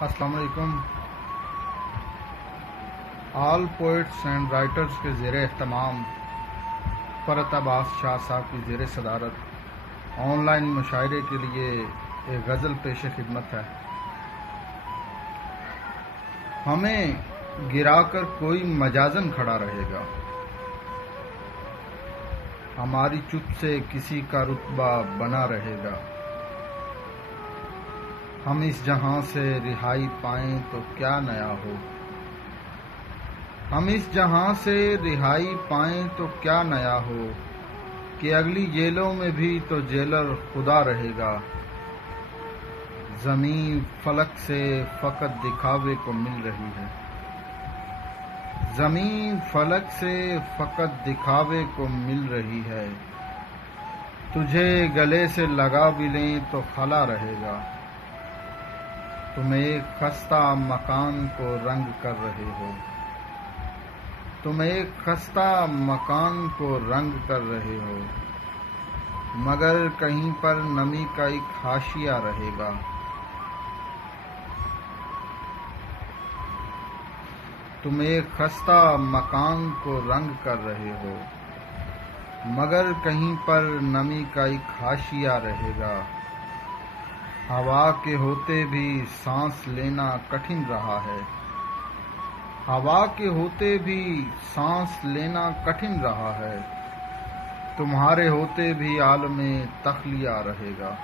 السلام علیکم۔ آل poets and writers کے زیر اہتمام فرت عباس شاہ صاحب کی زیر صدارت آن لائن مشاعرے کے لیے ایک غزل پیش خدمت ہے۔ ہمیں گرا کر کوئی مجازن کھڑا رہے گا، ہماری چپ سے کسی کا رتبہ بنا رہے گا۔ ہم اس جہاں سے رہائی پائیں تو کیا نیا ہو، ہم اس جہاں سے رہائی پائیں تو کیا نیا ہو، کہ اگلی جیلوں میں بھی تو جیلر خدا رہے گا۔ زمین فلک سے فقط دکھاوے کو مل رہی ہے، زمین فلک سے فقط دکھاوے کو مل رہی ہے۔ تجھے گلے سے لگا بھی لیں تو خلا رہے گا۔ تم ایک خستہ مکان کو رنگ کر رہے ہو، تم ایک خستہ مکان کو رنگ کر رہے ہو، مگر کہیں پر نمی کا ایک حاشیہ رہے گا۔ تم ایک خستہ مکان کو رنگ کر رہے ہو، مگر کہیں پر نمی کا ایک حاشیہ رہے گا۔ ہوا کے ہوتے بھی سانس لینا کٹھن رہا ہے، ہوا کے ہوتے بھی سانس لینا کٹھن رہا ہے۔ تمہارے ہوتے بھی عالم تخلیہ رہے گا۔